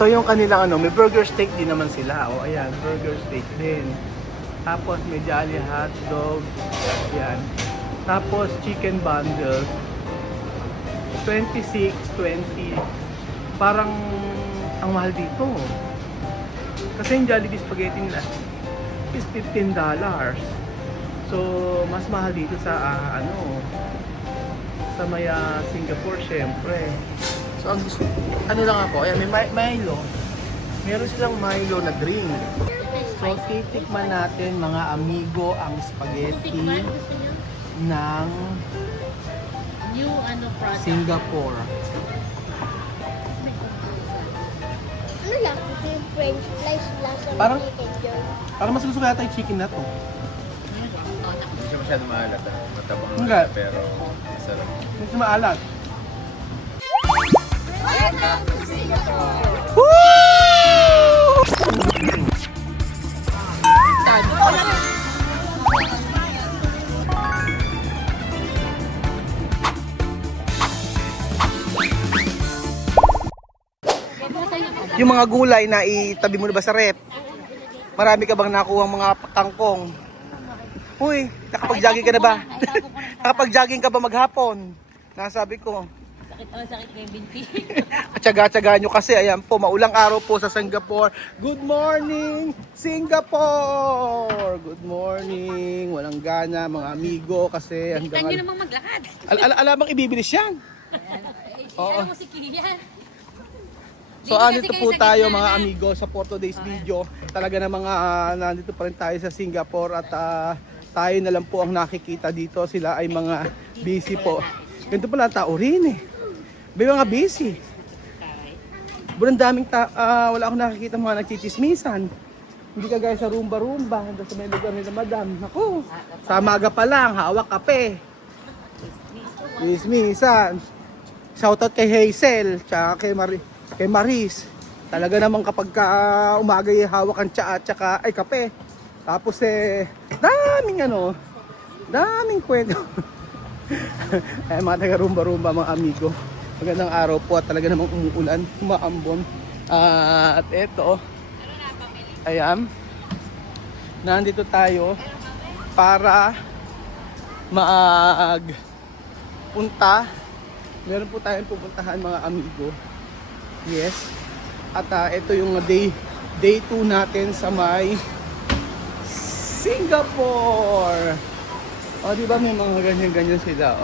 So yung kanilang ano, may burger steak din naman sila. O ayan, burger steak din. Tapos may Jolly hot dog. Ayan. Tapos chicken bundle. 26, 20. Parang ang mahal dito. Kasi yung Jollibee spaghetti nila is $15. So mas mahal dito sa sa Maya Singapore syempre. So ang gusto, ano lang ako, ayan, may Milo. Meron silang Milo na drink. So titikman natin mga amigo ang spaghetti ng New product. Singapore. Ano lang? Yung french fries lasa ng Parang- chicken yun. Parang mas gusto ko yata yung chicken na to. Hindi siya masyado maalat. Matabang Hindi. lang, pero masarap. Mas maalat. Welcome to Singapore! Yung mga gulay na itabi mo na ba sa rep? Marami ka bang nakuha mga kangkong? Uy, nakapag-jogging ka na ba? Nakapag-jogging ka ba maghapon? Nasabi ko. Sakit kay Binti. Atsaga-atsaga nyo kasi, ayan po, maulang araw po sa Singapore. Good morning, Singapore! Good morning, walang gana mga amigo kasi ang Kita nyo namang maglakad. alamang ibibilis yan. Oo. Alam mo si Kilian. So andito po tayo mga amigo sa for today's video. Talaga na mga nandito pa rin tayo sa Singapore at tayo na lang po ang nakikita dito. Sila ay mga busy po. Ganito pala tao rin eh. May mga busy. Bulang daming wala akong nakikita mga nagchichismisan. Hindi ka guys sa rumba-rumba. Handa sa may lugar nila madam. Naku, sa maga pa lang, hawak kape. Chismisan. Shoutout kay Hazel, tsaka kay Maris. Talaga naman kapag umaga hawak ang tsaa at tsaka ay kape. Tapos daming kwento. Ay mga taga rumba-rumba mga amigo. Magandang araw po at talaga namang umuulan, umaambon. At eto, ayan, nandito tayo para punta. Meron po tayong pupuntahan mga amigo. Yes. At ito yung day 2 natin sa may Singapore. O di ba may mga ganyan-ganyan sila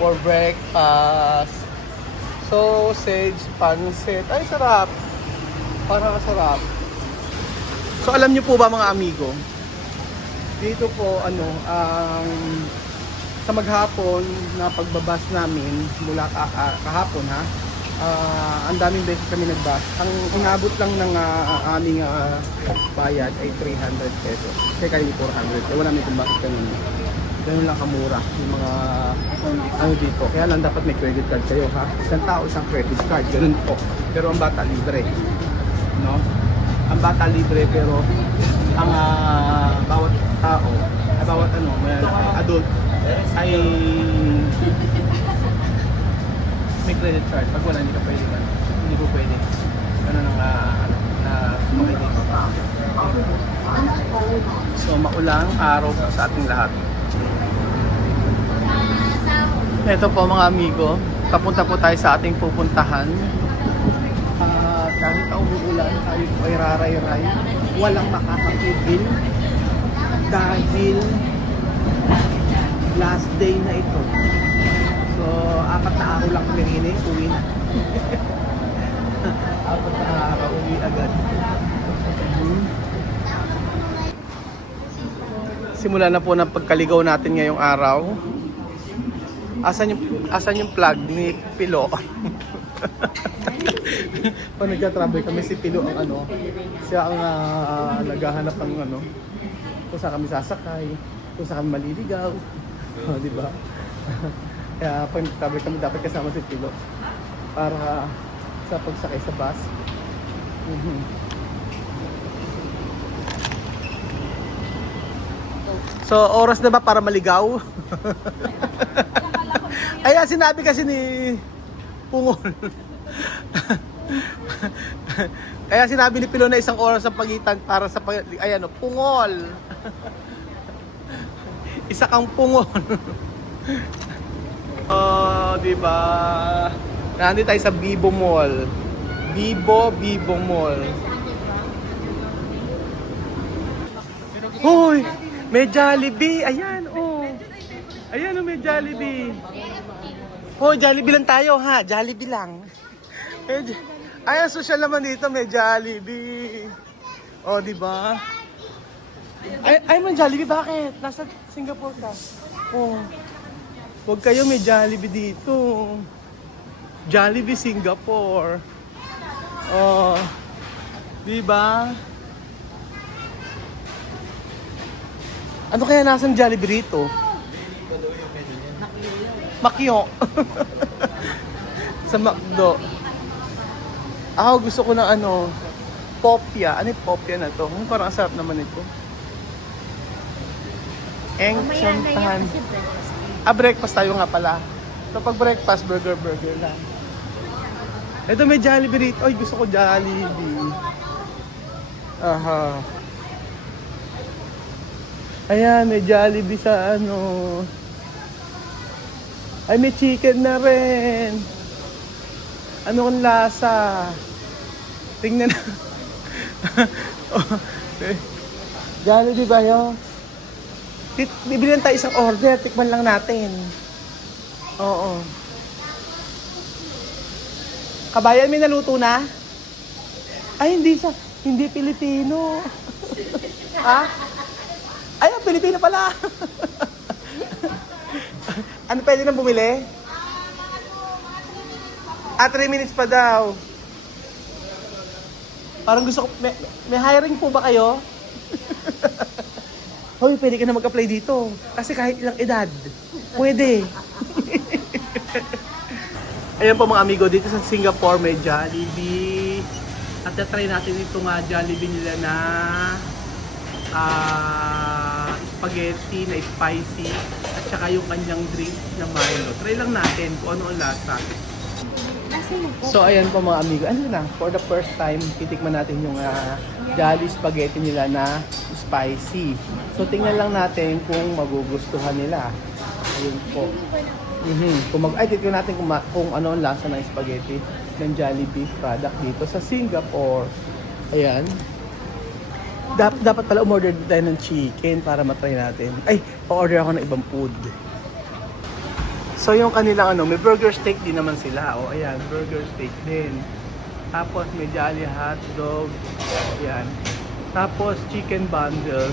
for breakfast. Sausage, pancit. Ay sarap. Parang sarap. So alam niyo po ba mga amigo? Dito po sa maghapon na pagbabas namin mula kahapon ang daming beses kami nagbus. Ang inabot lang ng aming bayad ay 300 pesos. Kaya kayo 400. Wala may kung bakit kanina. Ganun lang kamura yung mga dito. Kaya lang dapat may credit card kayo ha. Isang tao, isang credit card. Ganun po. Pero ang bata libre. No? Ang bata libre pero ang bawat tao, bawat adult ay may credit card. Pag wala, hindi ka pwede man. Hindi ko pwede. Ganun ang sumakay dito. So, maulang araw sa ating lahat. Ito po mga amigo. Papunta po tayo sa ating pupuntahan. Kahit umuulan, tayo po ay raray-ray. Walang makakapigil. Dahil last day na ito. So, 4 na araw lang kami rin eh, uwi na. 4 na araw, uwi agad. Simula na po ng pagkaligaw natin ngayong araw. Asan yung plug ni Pilo? Pag nagka-travel kami, si Pilo ang siya ang naghahanap ng kung saan kami sasakay, kung saan kami maliligaw. Di ba? Kaya pag nagtabi kami dapat kasama si Pilo para sa pagsakay sa bus. So oras na ba para maligaw? Ay sinabi kasi ni Pungol Kaya sinabi ni Pilo na isang oras ang pagitan para sa ayan o, pungol. Isa kang pungol. Oh, di ba? Nandito tayo sa Bibo Mall. Bibo Mall. Hoy, may Jollibee. Ayan, oh. Ayan, oh, may Jollibee. Hoy, Jollibee lang tayo, ha? Jollibee lang. Ayan, social naman dito, may Jollibee. Oh, di ba? Ay, may Jollibee, bakit? Nasa Singapore ka. Oh. Huwag kayo, may Jollibee dito. Jollibee Singapore. Oh. Di ba? Ano kaya nasang Jollibee rito? Makyo. Sa McDo. Ako gusto ko ng ano, popya. Ano yung popya na to? Parang sarap naman ito. Engchontahan. Breakfast tayo nga pala. So pag breakfast, burger lang. Ito may Jollibee rito. Ay, gusto ko Jollibee. Aha. Ayan, may Jollibee sa ano. Ay, may chicken na rin. Ano ang lasa? Tingnan na. Jollibee ba yun? Bibilihan tayo isang order, tikman lang natin. Oo. Kabayan, may naluto na? Ay, hindi Pilipino. Ha? Ay, Pilipino pala. Ano, pwede nang bumili? 3 minutes pa daw. Parang gusto ko, may hiring po ba kayo? Hoy, pwede ka na mag-apply dito. Kasi kahit ilang edad, pwede. Ayan po mga amigo, dito sa Singapore may Jollibee. At na-try natin ito nga Jollibee nila na spaghetti na spicy. At saka yung kanyang drink na Milo. Try lang natin kung ano ang lasa. So ayan po mga amigo, ano na, for the first time, titikman natin yung Jolly spaghetti nila na spicy. So tingnan lang natin kung magugustuhan nila. Ayun po. Titignan natin kung ano ang lasa ng spaghetti ng Jollibee product dito sa Singapore. Ayan. Dapat pala umorder tayo ng chicken para matry natin. Ay, pa-order ako ng ibang food. So yung kanilang may burger steak din naman sila. O ayan, burger steak din. Tapos may Jolly hot dog. Ayan. Tapos chicken bundle.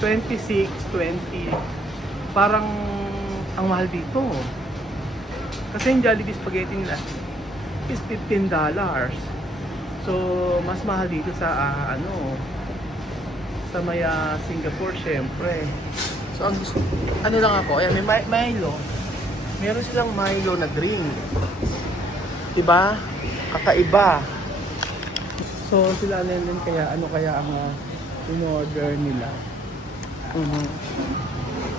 26, 20. Parang ang mahal dito. Kasi yung Jollibee spaghetti nila is $15. So mas mahal dito sa sa maya Singapore syempre. So ang gusto, ano lang ako, ayan, may Milo. Meron silang Milo na drink. Diba? Kakaiba. So sila din kaya ano kaya ang in-order nila.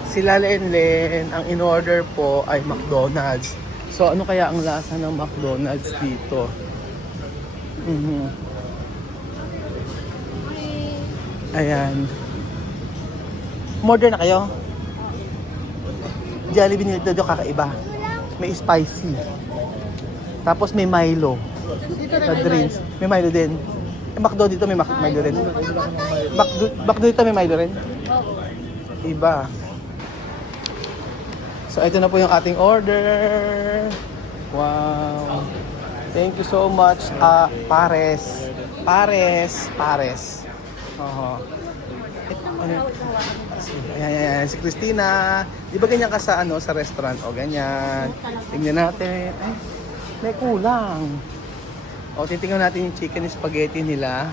Sila Len, ang in-order po ay McDonald's. So ano kaya ang lasa ng McDonald's dito? Ayan. Order na kayo? Jollibee nila dito kakaiba. May spicy. Tapos may Milo. Na drinks. May Milo din. McDo dito may Milo rin. McDo dito may Milo rin. Iba. So ito na po yung ating order. Wow. Thank you so much. Pares. Ayan, si Christina. Di ba ganyan ka sa sa restaurant? O ganyan. Tingnan natin. Ay, may kulang. O titingnan natin yung chicken spaghetti nila.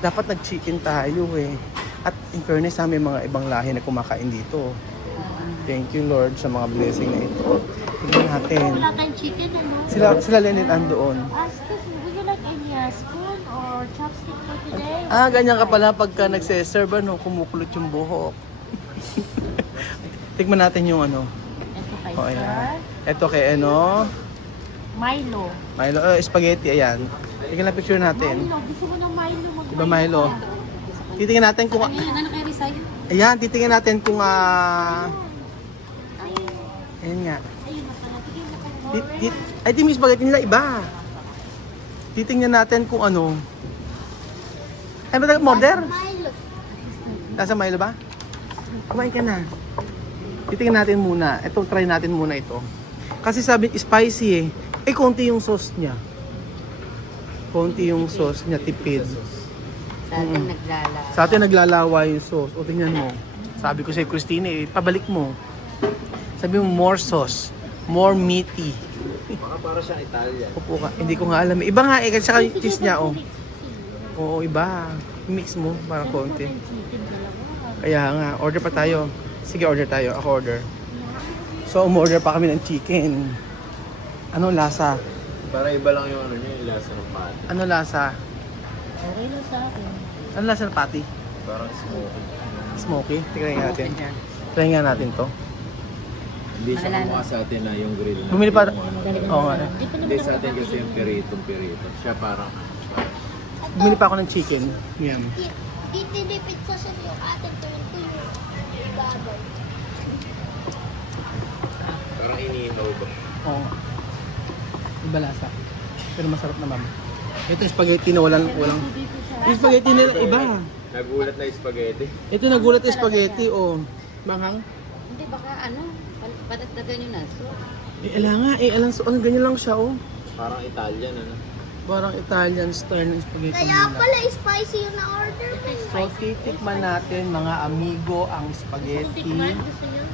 Dapat nag-chicken tayo eh. At in fairness, may mga ibang lahi na kumakain dito. Thank you Lord sa mga blessing na ito. Tingnan natin. Wala tayong chicken, ano? Sila Lenin andoon. Excuse me, would you like any spoon or chopstick for today? Ganyan ka pala pagka nagse-serve, kumukulot yung buhok. Tignan natin yung Ito kay Oh, sir. ayan. Ito kay Milo. Milo, spaghetti, ayan. Tingnan na picture natin. Milo, gusto ko ng Milo. Diba Milo? Titingnan natin kung... Ano yun? Ano kay Rizay? Ayan, titingnan natin kung... Ayan nga. Ayun na pala. Tigil na pala. Ay, di yung spaghetti nila iba. Titingnan natin kung ano. Ay, ba tayo order? Milo. Nasa Milo ba? Kumain ka na. Titingnan natin muna. Ito, try natin muna ito. Kasi sabi, spicy eh. Eh, konti yung sauce niya. Konti yung sauce niya, tipid. Sa atin naglala. Sa atin naglalawa yung sauce. O, tingnan mo. Sabi ko sa'yo, Christine, eh, pabalik mo. Sabi mo, more sauce. More meaty. Baka para siyang Italian. Upo ka. Hindi ko nga alam. Iba nga eh, kasi saka yung cheese niya, oh. Oo, iba. Mix mo, parang konti. Kaya nga, order pa tayo. Sige, order tayo. Ako order. So, umorder pa kami ng chicken. Ano lasa? Para iba lang yung ano niya, yung lasa ng pati. Ano lasa? Okay lang sa akin. Ano lasa ng patty? Parang smoky. Smoky? Tingnan nga natin. Try nga natin to. Hindi siya kumukha sa atin na yung grill na. Bumili pa... Yung, Oo nga. Hindi sa atin kasi yung perito. Siya parang... Bumili pa ako ng chicken. Yan. Titinipid sa yung atin ko yung baboy. Parang iniinaw ba? Oo. Iba lasa. Pero masarap naman. Ito yung spaghetti na walang... Yung spaghetti nila iba. Nagulat na yung spaghetti. Ito nagulat yung spaghetti, oh. Manghang? Hindi, baka ano, patagdagan yun na. So, Ala nga, alam so, ano, ganyan lang siya, oh. Parang Italian, ano? Parang Italian style ng spaghetti Kaya nila. pala spicy yung na-order ko. So, titikman natin, mga amigo, ang spaghetti gusto nyo?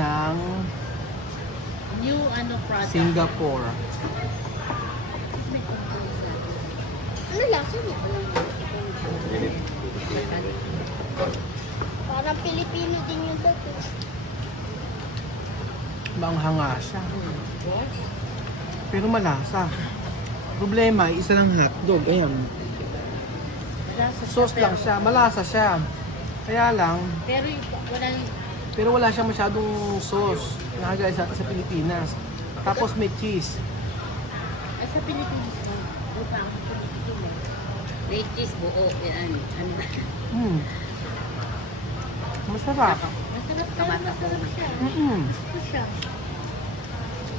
ng New ano product. Singapore. Ano lasa niya? Parang Pilipino din yung dati. Manghanga siya. Pero malasa. Problema, isa lang hotdog. Ayan. Sauce lang siya. Malasa siya. Kaya lang, Pero wala pero wala siya masyadong sauce. Nakagaya sa Pilipinas. Tapos may cheese. sa Pilipinas mo. Buta ang Pilipinas. May cheese buo. Yan. Ano ba? Masarap. Masarap siya. Ito siya.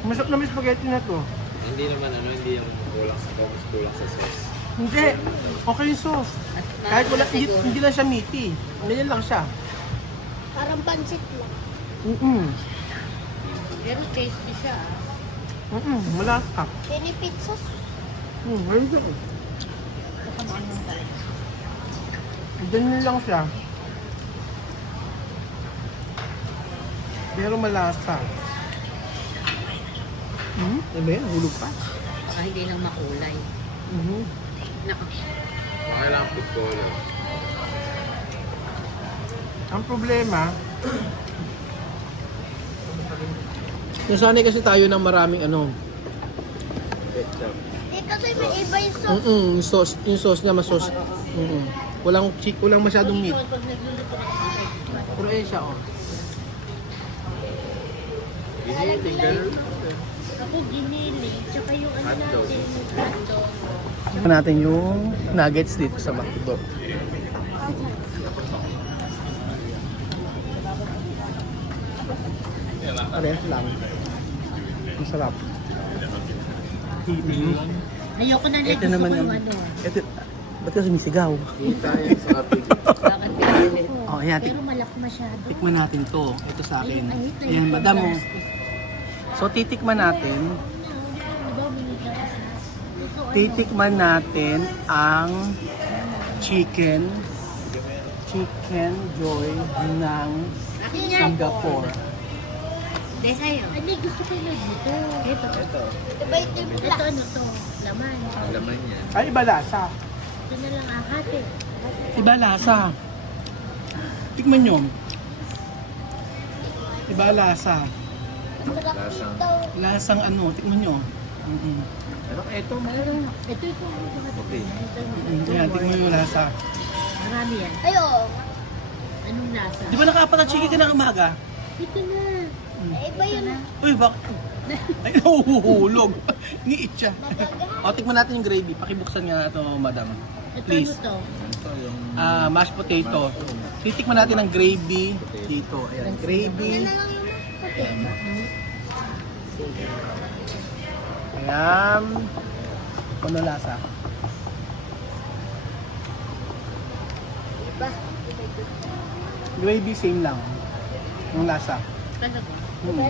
Masarap na may spaghetti na to. Hindi naman ano, hindi yung kulang sa sauce. Hindi. Okay yung sauce. At Kahit wala, hindi, siguro. hindi lang siya meaty. Ganyan lang siya. Parang pansit lang. Pero tasty siya. Malasa. Tinipid sauce. Very good. Saka maanong talaga. Ganyan lang siya. Pero malasa. Ano ba yan? Hulog pa? Baka hindi lang makulay. Naka. Baka lang food color. Ang problema, nasanay kasi tayo ng maraming ano. Ketchup. Eh kasi may iba yung sauce. Yung sauce niya masos. Walang masyadong meat. Pag nagluluto na kasi. Pero eh siya, oh. Giniling, ganun. Ako ginili. Tsaka yung ano Hotdog. natin. Hotdog. Tignan natin yung nuggets dito sa McDo. Parehas lang. Masarap. Ayoko na Ito gusto naman ko ang... yung ano. Ito, ba't ka sumisigaw? Kita yan sa kapig. Bakit pinili? Oh, ayan. Pero malaki masyado. Tikman natin to. Ito sa akin. Ay, ito Ayan, yung madam. oh. plastic. So, titikman natin. Diba, minita kasi. Ito, ano? Titikman natin ang chicken joy ng Akin yan. Singapore. Hindi sa'yo. Hindi, gusto ko yung dito. Ito. Diba ito yung Ito black? ano to? Laman. Laman yan. Ay, iba lasa. Ito na lang ahate. Iba lasa. Tikman nyo. Iba lasa. Sarap Lasang. dito. Lasang ano, tikman nyo. Ano ito? Meron. Ito. Okay. Ayan, tikman nyo yung lasa. Marami yan. Ayo. Anong lasa? Di ba nakaapat na chicken ka ng umaga? Ito na. Eh, iba yun. Uy, bakit? Ay, nahuhulog. Niit siya. Magagahan. O, tikman natin yung gravy. Pakibuksan nga ito, madam. Ito Please. ano to? Ito yung... Mashed potato. Titikman natin ang gravy dito. Ayan, gravy. Yan na lang yung puti. Ayan. Ano lasa? Iba. Gravy, same lang. Yung lasa. Talaga. Diba?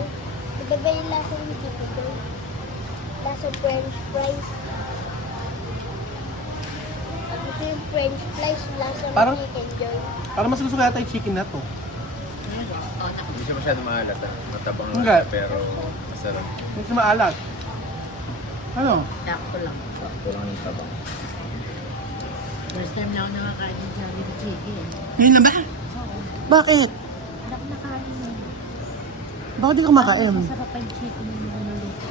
Iba ba yung lasa ng dito ko? Lasa french fries. Ano ito yung french fries? Lasa ng Parang- chicken joy. Parang mas gusto ko yata yung chicken na to. Oh, takot. Hindi siya masyado maalat. Matabang lang Hindi. pero masarap. Hindi siya maalat. Ano? Sakto lang. Sakto lang yung tabang. First time lang ako nakakain ng Jollibee chicken. Yun na ba? Oo. Bakit? Wala ko nakain yun. Bakit di ka kumakain? Masarap pa yung chicken yung niluluto ko.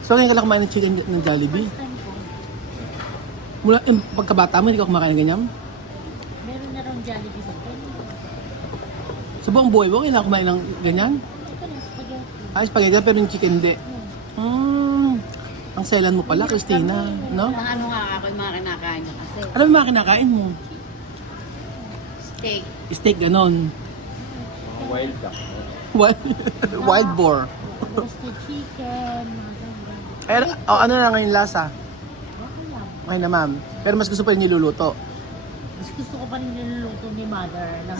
So, ngayon ka lang kumain ng chicken ng Jollibee? First time ko. Mula pagkabata mo, hindi ka kumakain ng ganyan? Meron na raw Jollibee sa akin. Sa buong buhay mo, ngayon ka kumain ng ganyan? Ito lang, spaghetti. Spaghetti, pero yung chicken hindi. Ang selan mo pala, Christina. No? Mga ano nga ako yung mga kinakain niya kasi. Ano yung mga kinakain mo? Steak. Steak, ganon. Mga wild duck. Wild boar. Roasted chicken. Mga ganyan. Pero, ano na ngayon lasa? Okay lang. Okay na, ma'am. Pero mas gusto pa rin niluluto. Mas gusto ko pa rin niluluto ni mother na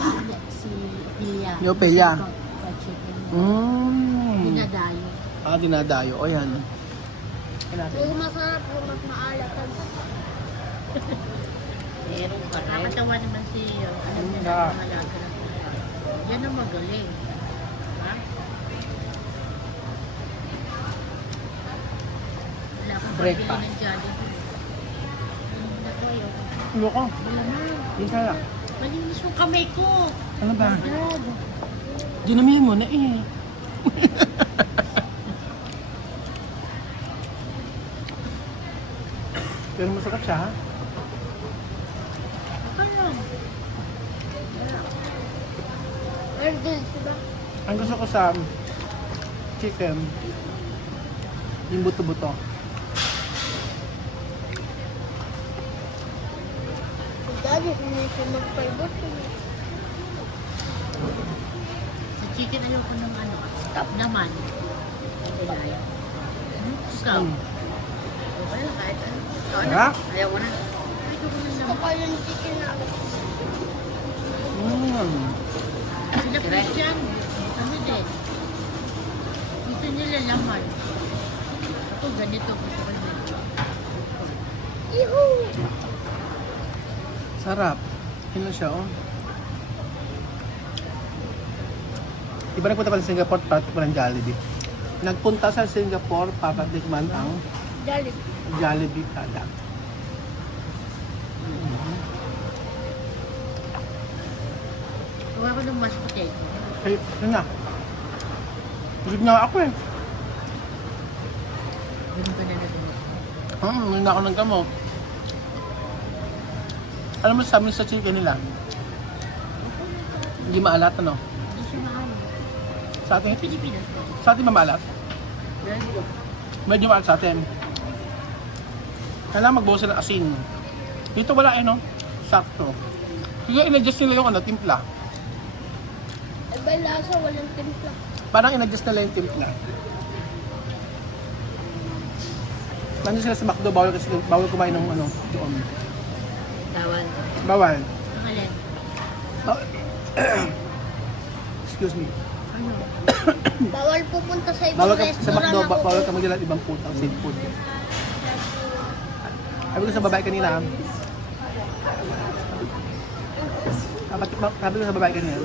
si Opelia. Ni Opelia. Sa chicken. Dinadayo. Dinadayo. Dinadayo. O, yan. Yung masarap, yung mas maalatan. Meron pa rin. Nakakatawa naman si alam niya na Ah. malaga na. Yan ang magaling. Ha? Wala akong Breakfast. pabili ng Jollibee. Ano na to, ayoko. Ano ko? Wala na. Yung kaya. Malinis yung kamay ko. Ano ba? Dad. Dinamihin mo na eh. Pero masarap siya, ha? Ano? Burgers, diba? Ang gusto ko sa chicken, yung buto-buto. Si Daddy, hindi siya mag-favorite. Sa chicken ayoko ng ano. Stop naman. Ay, stop. Okay lang, kahit ano. Ikaw na. Ha? Ayaw mo na. Ayaw mo na Gusto naman. ko yung chicken na. Sila Christian, ano din. Gusto nila laman. Ako ganito, gusto ko ganito. Yuhuu! Sarap. Yun lang siya, oh. Diba nagpunta pa sa Singapore para tikman ng Jollibee? Nagpunta sa Singapore para tikman ang Daddy. Jollibee product. Kuha ko ng mashed potato. Ay, yun na. Busog na ako eh. Ganun ka na natin. Yun na ako ng gamot. Alam mo sa amin sa chicken nila? Hindi maalat, ano? Hindi siya mahal. Sa atin? Sa Pilipinas po. Sa atin mamaalat? Medyo maalat sa atin. Kailangan magbawas ng asin. Dito wala eh, no? Sakto. Kaya in-adjust nila yung ano, timpla. Iba lasa, walang timpla. Parang in-adjust nila yung timpla. Nandun sila sa McDo, bawal kumain ng ano, doon. Tawal. Bawal. Ang alin? Excuse me. Ano? Bawal pupunta sa ibang Bawal ka sa restaurant McDo, na bawal ka magdala ng ibang food, ang same food. Sabi ko sa babae kanina, sabi ko sa babae kanina,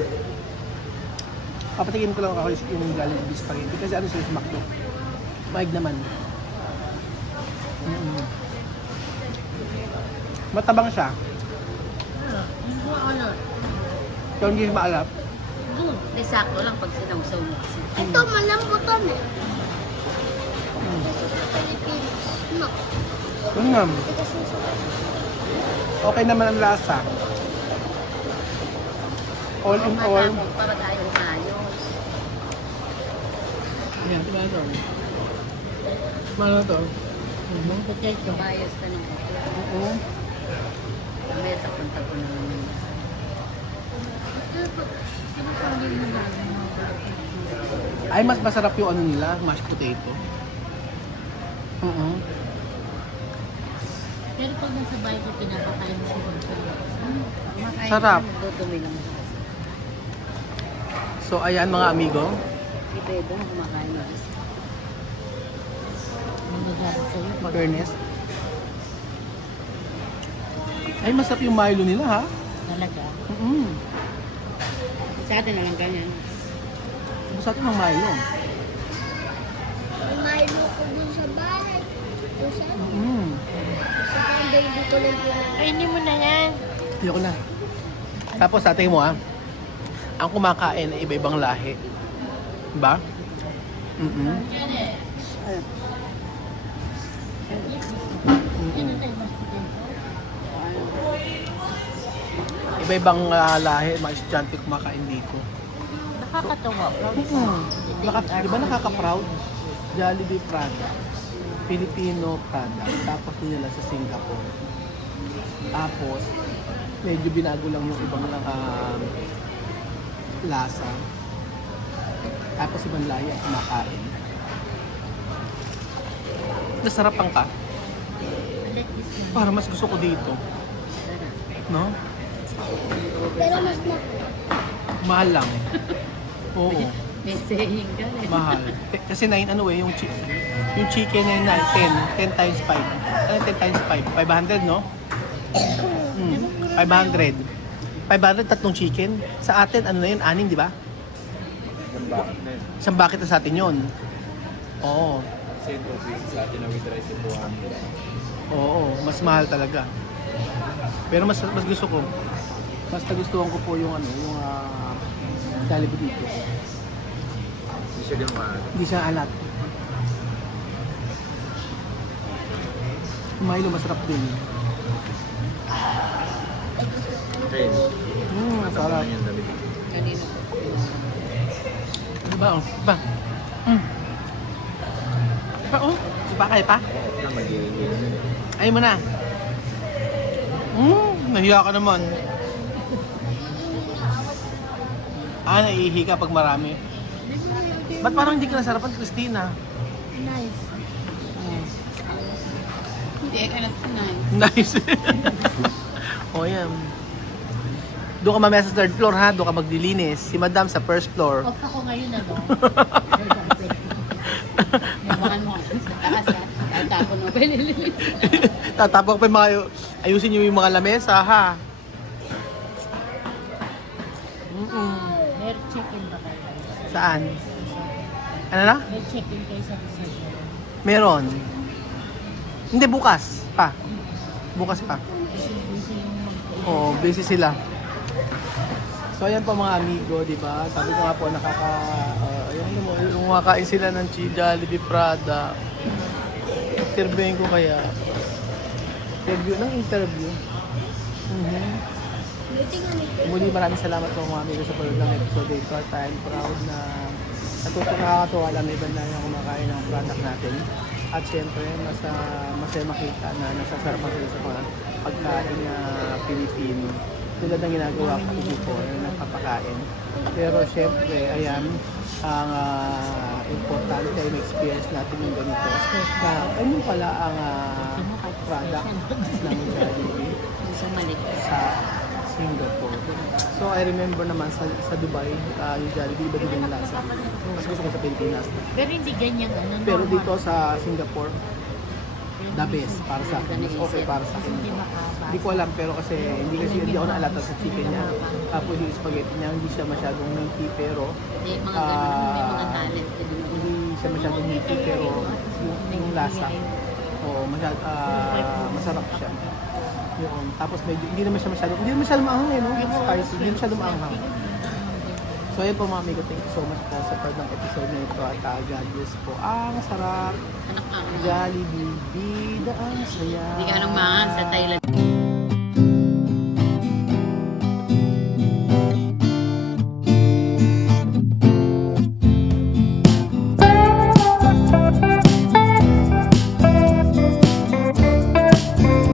papatigin ko lang ako yung Jollibee spaghetti kasi ano sila sa McDo. Maig naman. Matabang siya. Ano? Yung mga ano? Pero hindi maalap. Good. Sakto lang pag sinawsaw mo kasi. Ito, malambutan eh. Dito sa Pilipinas. No. Yun nga. Ito kasi sa Okay naman ang lasa. All in all, Para tayo maayos. Ayan, ito ba ito? Ano to? Potato. Bias ka ng Oo. May punta ko na naman. Ay, mas masarap yung ano nila, mashed potato. Oo. Pero pag nasa bahay ko, pinapakain mo siya. Kumakain Sarap. siya, nagdudumi lang siya. So, ayan mga amigo. Si Bebo, kumakain na isa. Ang nagabi sa'yo, pag Fairness. Ay, masarap yung Milo nila ha. talaga. Sa atin na lang ganyan. Gusto natin ng Milo. Milo ko dun sa bahay. Dun sa saka ang baby ko lang pinag- Kainin mo na yan. Ayoko na. Tapos sa tingin mo ang kumakain ay iba-ibang lahi. Diba? Iba-ibang lahi, mga estudyante kumakain dito. Nakakatawa. Di ba nakaka-proud? Jollibee product, Filipino product, tapos nila sa Singapore. Tapos, medyo binago lang yung ibang lasa. Tapos ibang laya kumakain. Nasarapan ka. Para mas gusto ko dito. No? Pero mas Mahal lang. Oo. May saying ka eh. Mahal. Kasi yung chicken na 10 times 5. Ano 10 times 5? 500, no? 500. 500 tatlong chicken. Sa atin, ano na yun? 6, di ba? Yung bakit na yun. Isang bucket na sa atin yun. Oo. Central Queen sa atin na with rice yung 200. Oo. Mas mahal talaga. Pero mas gusto ko. Mas nagustuhan ko po yung Jollibee dito. Hindi siya ganun mahal. Hindi siya alat. Milo masarap din. Okay. Masarap. Yung dali. Kanina ko. Diba? Diba? Diba? Oh? Diba kaya pa? Na mag-iingin. Ayaw mo na. Nahiya ka naman. Naiihi ka pag marami. Ba't parang hindi ka nasarapan, Christina? nice. Hindi ka na tunay. Nice. O yan. Doon ka mamaya sa third floor ha, doon ka maglilinis. Si madam sa first floor. Off ako ngayon ano. Yabangan mo. Sa taas ha. Tatapon mo. Pinililis. Tatapok pa yung mga, ayusin niyo yung mga lamesa ha. May chicken ba kayo? Saan? Ano na? May chicken kayo sa resort. Meron. Hindi, bukas pa. Bukas pa. Oo, busy sila. So ayan po mga amigo, di ba? Sabi ko nga po ayan mo, kumakain sila ng Jollibee Prada. Interviewin ko kaya. Interview. Buti nga nito. Muli maraming salamat po mga amigo sa panood ng episode ito at I'm proud na nakakatuwa lang na iba na yung kumakain ng product natin. At syempre, masaya makita na nasasarapan sila sa mga pagkain na Pilipino. Tulad ng ginagawa ko before, nagpapakain. Pero syempre, ayan, ang importante ay ma-experience natin yung ganito. Na ayun pala ang product ng Jollibee Sa malik. sa Singapore. So I remember naman sa Dubai, yung Jollibee, iba din yung lasa. Mas gusto ko sa Pilipinas. Pero hindi ganyan ano. Pero normal. dito sa Singapore, the best para sa akin. Mas okay para sa akin. Hindi makabasa. Hindi ko alam pero kasi hindi ako naalata sa chicken niya. Tapos yung spaghetti niya, hindi siya masyadong meaty pero May mga ganun, may mga talent. hindi siya masyadong meaty pero yung lasa, masarap siya. Yun. Tapos medyo, hindi naman masyadong maanghang no? Spicy, hindi masyadong maanghang. So ayun po mga amigo, thank you so much po sa pagdang episode na ito at God bless po. Ang sarap, Anak ka. Jollibee, bida ang saya. Hindi ka nang mahal sa Thailand.